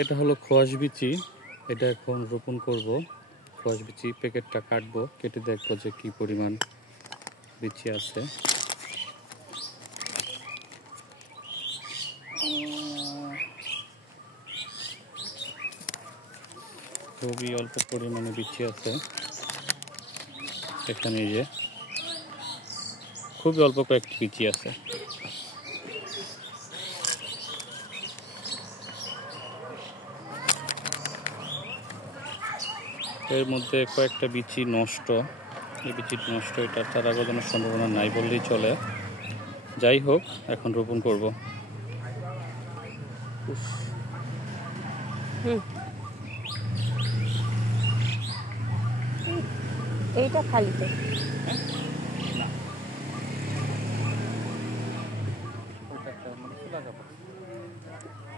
এটা হলো খোয়াশ বিচি, এটা এখন রোপণ করব। খোয়াশ বিচি প্যাকেটটা কাটবো, কেটে দেখবো যে কি পরিমাণ বিচি আছে। খুবই অল্প পরিমাণে বিচি আছে এখানে, যে খুবই অল্প কয়েকটি বিচি আছে। এর মধ্যে কয়েকটা বিচি নষ্ট, এই বিচিটি নষ্ট, এটা চারা গজানোর সম্ভাবনা নাই বললেই চলে। যাই হোক, এখন রোপণ করব। এইটা খালিতে না,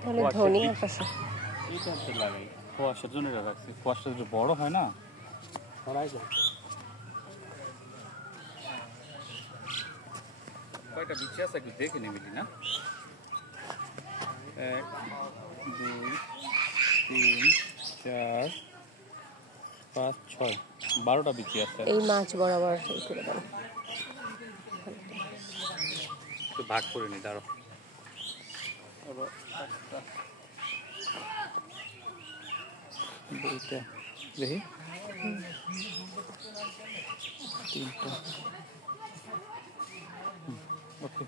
তাহলে ধনিয়া পাশে এইটা হচ্ছে লাগাই, খোয়াশের জন্য এটা রাখছি। খোয়াশটা যদি বড় হয় না, ছড়াই যায়। কয়টা বিচি আছে একটু দেখে নিবি না? 1 2 3 4 5 6 12টা বিচি আছে। এই মাছ বরাবর করে দাও, একটু ভাগ করে নি, দাঁড়ো। দুইটা দেখি, 3টা, ওকে।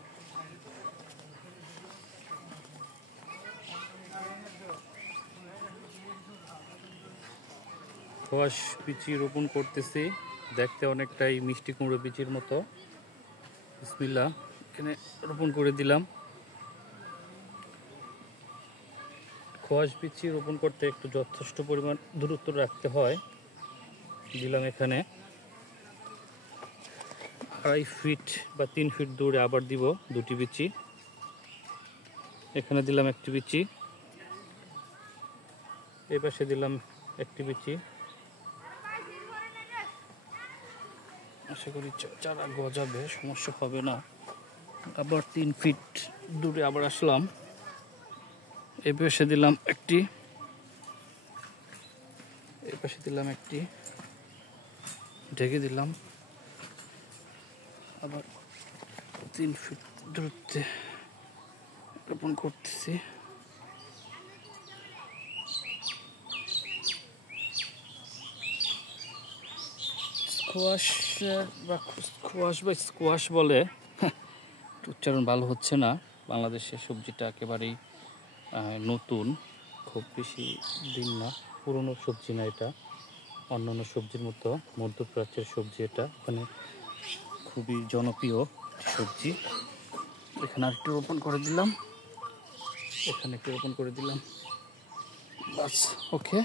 খোয়াশ বিচি রোপণ করতেছি, দেখতে অনেকটাই মিষ্টি কুমড়ো বিচির মতো। বিসমিল্লাহ, এখানে রোপণ করে দিলাম। খোয়াশ বিচি রোপণ করতে একটু যথেষ্ট পরিমাণ দূরত্ব রাখতে হয়। দিলাম এখানে 2.5 ফিট বা 3 ফিট দূরে আবার দিব দুটি বিচি। এখানে দিলাম একটি বিচি, এই পাশে দিলাম একটি বিচি। আশা করি চারা গজাবে, সমস্যা হবে না। আবার 3 ফিট দূরে আবার আসলাম, এই পাশে দিলাম একটি, এই পাশে দিলাম একটি, ঢেকে দিলাম। আবার 3 ফিট দূরত্বে রোপণ করতেছি। স্কোয়াশ বলে, উচ্চারণ ভালো হচ্ছে না। বাংলাদেশের সবজিটা একেবারেই নতুন, খুব বেশি দিন না, পুরনো সবজি না এটা। অন্যান্য সবজির মতো মধ্যপ্রাচ্যের সবজি এটা, এখানে খুবই জনপ্রিয় সবজি। এখানে আরেকটু রোপণ করে দিলাম, এখানে একটু রোপণ করে দিলাম, বাস, ওকে।